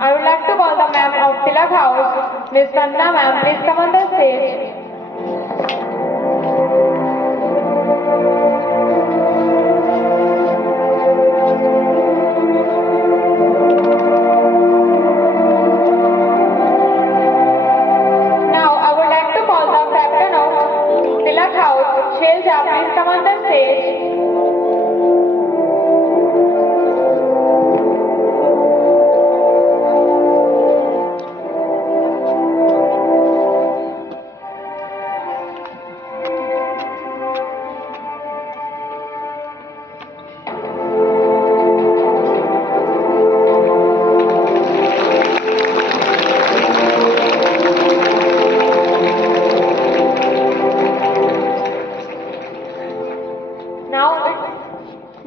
I would like to call the ma'am of Tilak House, Ms. Sandhya ma'am, please come on the stage. Now I would like to call the captain of Tilak House, Shelja, please come on the stage.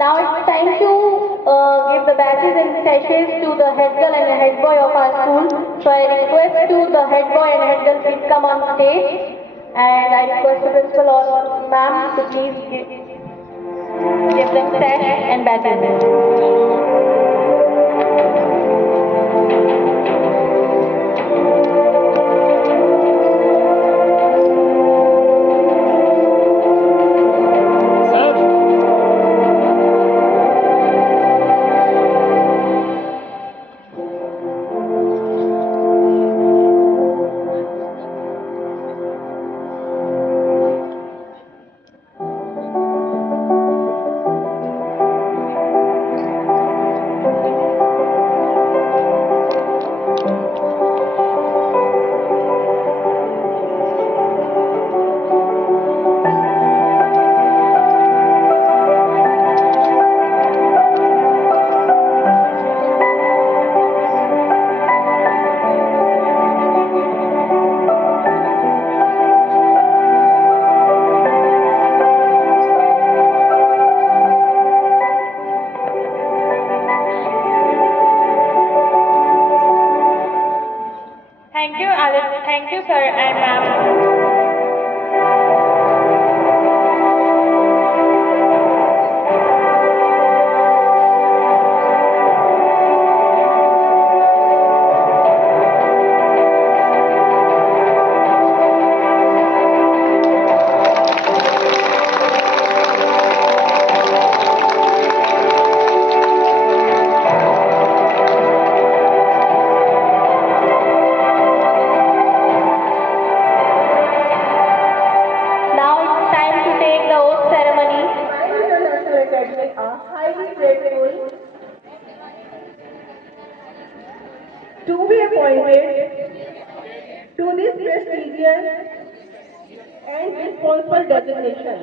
Now it's time to give the badges and sashes to the head girl and the head boy of our school. So I request to the head boy and head girl please come on stage. And I request the principal or ma'am to please give them sash and badges. Thank you, sir and ma'am. To be appointed to this prestigious and responsible designation.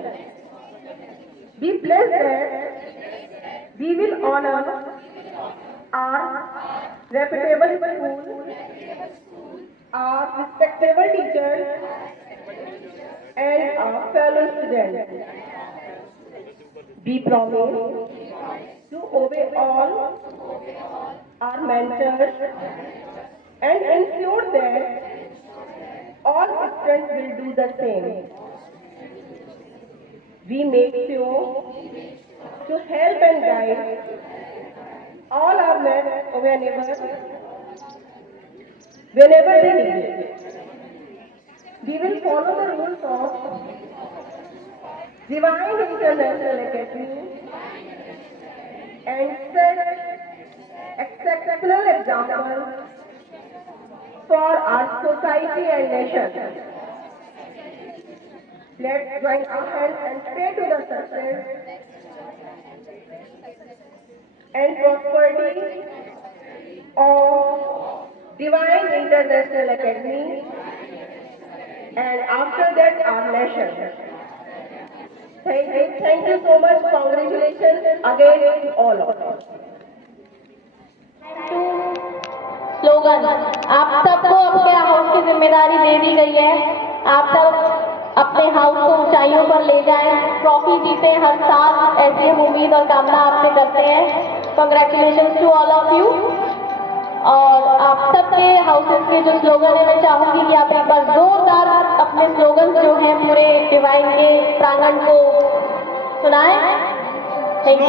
Be blessed that we will honor our reputable school, our respectable teachers, and our fellow students. We promise to obey all our mentors and ensure that all students will do the same. We make sure to help and guide all our men whenever they need it. We will follow the rules of Divine International Academy and set exceptional examples for our society and nation. Let's join our hands and pray to the success and prosperity of Divine International Academy and after that our nation. Thank you so much. Congratulations again to all of us. Slogan आप सबको अपने house की जिम्मेदारी दे दी गई है। आप सब अपने हाउस को ऊंचाइयों पर ले जाएं, ट्रॉफी जीते हर साल, ऐसी हम उम्मीद और कामना आपसे करते हैं। Congratulations to all of you. और आप सबके हाउसेस के जो स्लोगन है, मैं चाहूंगी कि आप एक बार जोरदार अपने स्लोगन जो हैं पूरे डिवाइन के प्रांगण को सुनाएं। Thank you.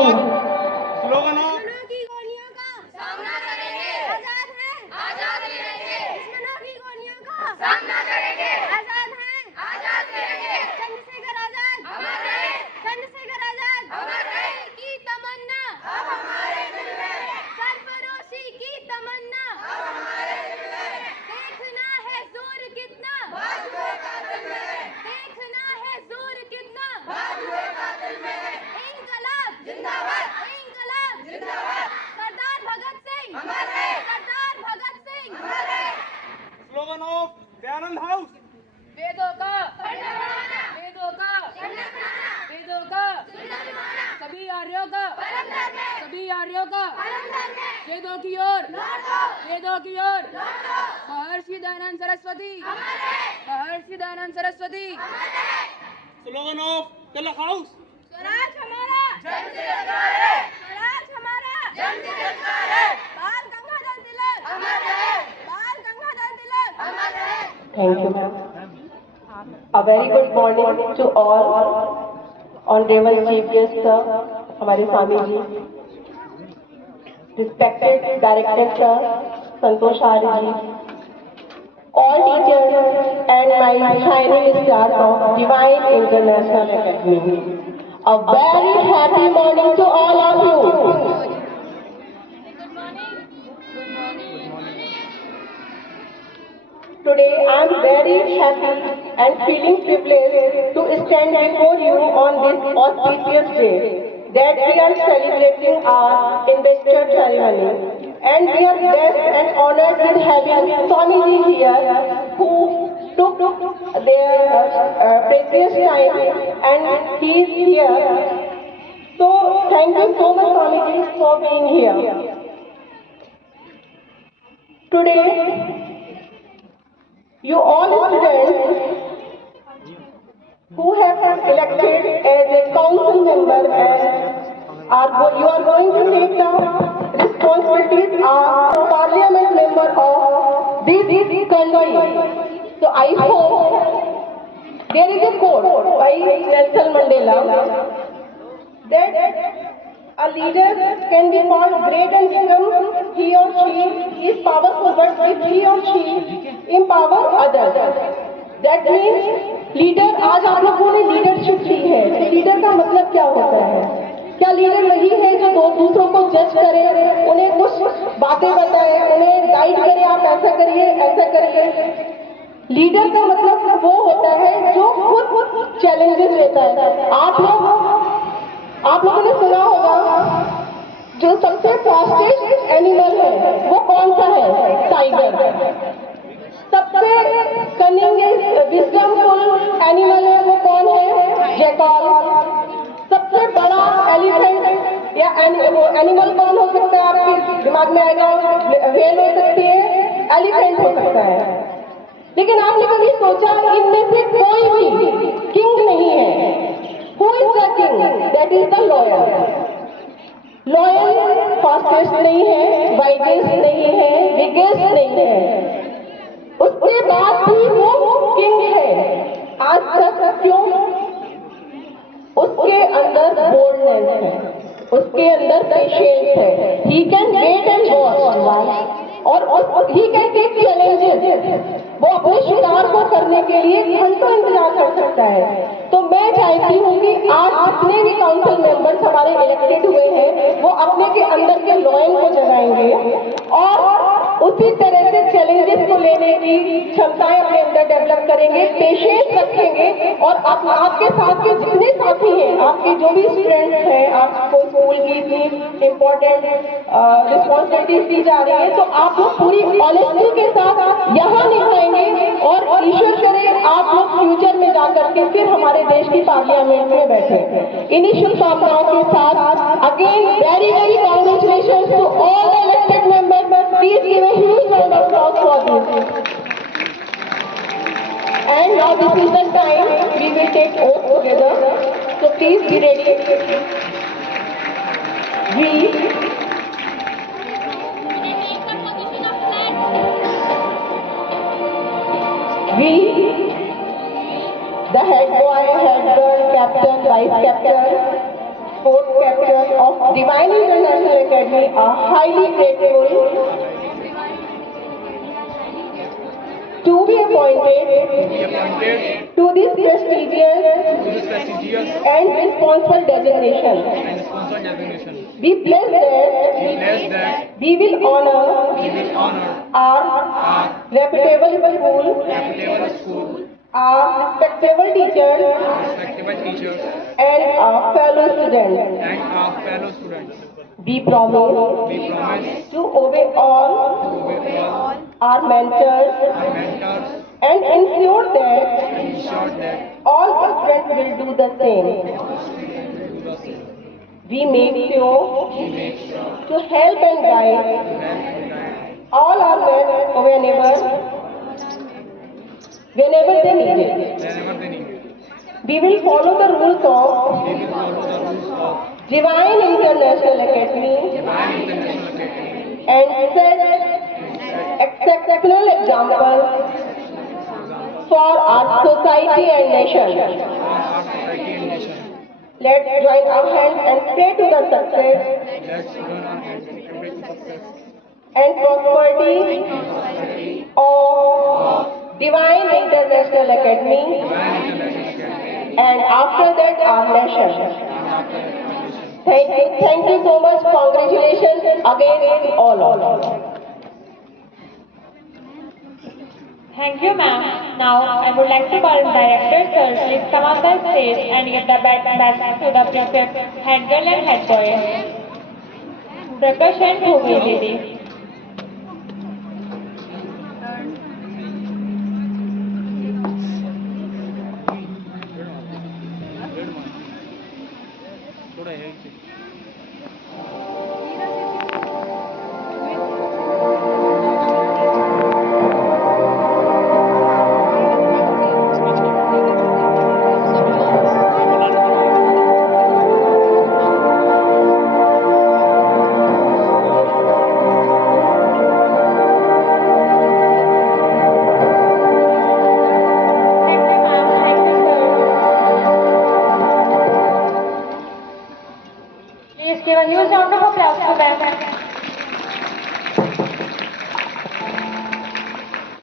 Slogan of Dayanand House. वेदों का वेदों का वेदों का सभी आर्यों का वेदों की ओर Maharshi Dayanand Saraswati Slogan of Tilak House. Swaraj हमारा जन से अधिकार है स्वराज हमारा जन से अधिकार है बाल गंगाधर तिलक अमर रहे बाल गंगाधर तिलक अमर रहे Thank you, ma'am. A very good morning to all. Honorable Chief Guest Sir, हमारे Swami ji, Respected Director Sir, Santosh Arya ji, all teachers and my shining stars of Divine International Academy. A very happy morning to all of you. Today I am very happy and feeling privileged to stand before you on this auspicious day that we are celebrating our investor ceremony. And we are blessed and honored with having Swamiji here who took their precious time and he is here. So thank you so much Swamiji for being here. Today you all students who have elected as a council member and you are going to take the responsibilities as parliament member of this country. So I hope there is a quote by Nelson Mandela that a leader can be called great and become he or she is powerful, but if he or she empower others. That means leader, आज आप लोगों ने leadership की है. Leader का मतलब क्या होता है? क्या लीडर वही है जो दूसरों को जज करे, उन्हें कुछ बातें बताए, उन्हें गाइड करे, आप ऐसा करिए, ऐसा करिए. लीडर का मतलब वो होता है जो खुद चैलेंजेस लेता है. आप लोगों ने सुना होगा जो सबसे फास्टेस्ट एनिमल है वो कौन सा है? टाइगर. सबसे कनिंगेस्ट विजडमफुल एनिमल है वो कौन है? जैकल. सबसे बड़ा एलिफेंट या एनिमल कौन हो सकता है? आपके दिमाग में आएगा व्हेल हो सकती है, एलिफेंट हो सकता है. लेकिन आपने कभी सोचा इनमें से कोई भी किंग नहीं है? Who is the king? That is the loyal. Loyal fastest नहीं है, wisest नहीं है, biggest नहीं है. उसके बाद भी वो किंग है. आज तक क्यों? उसके अंदर बोल्डनेस है, उसके अंदर पेशेंस है. He can wait and watch. और he can take challenges. वो अपने शिकार को करने के लिए घंटों इंतजार कर सकता है. तो मैं चाहती हूँ कि आज जितने भी काउंसिल मेंबर्स हमारे इलेक्टेड हुए हैं वो अपने के अंदर के लॉयल को जगाएंगे और उसी तरह से चैलेंजेस को लेने की क्षमताएं अपने अंदर डेवलप करेंगे, पेशेंस रखेंगे और आपके साथ के जितने साथी हैं, आपके जो भी स्टूडेंट्स हैं, आपको स्कूल की इतनी इम्पोर्टेंट रिस्पॉन्सिबिलिटीज दी जा रही है, तो आप लोग पूरी ऑनेस्टी के साथ यहाँ निभाएंगे और ईश्वर करे आप लोग फ्यूचर में जाकर के फिर हमारे देश की पार्लियामेंट में बैठे. इन्हीं शुभकामनाओं के साथ again very very congratulation to all the elected members. Please give a huge round of applause for this. And now this is the time we will take oath together. So please be ready. We, the head boy, head girl, captain, vice captain, sports captain of Divine International Academy are highly grateful to be appointed to this prestigious and responsible designation. We bless that we will honor our reputable school, our respectable teachers, and our fellow students. We promise to obey all our mentors and ensure that all students will do the same. We make sure to help and guide all our men whenever they need it. We will follow the rules of Divine International Academy and set exceptional examples for our society and nation. Let's join our hands and pray to the success and prosperity of Divine International Academy and after that our nation. Thank you so much. Congratulations again to all. Thank you, ma'am. Now, I would like to call Director Sir, please come on the stage and give the baton to the prefect, head girl and head boy. Prakashan Bhume Didi.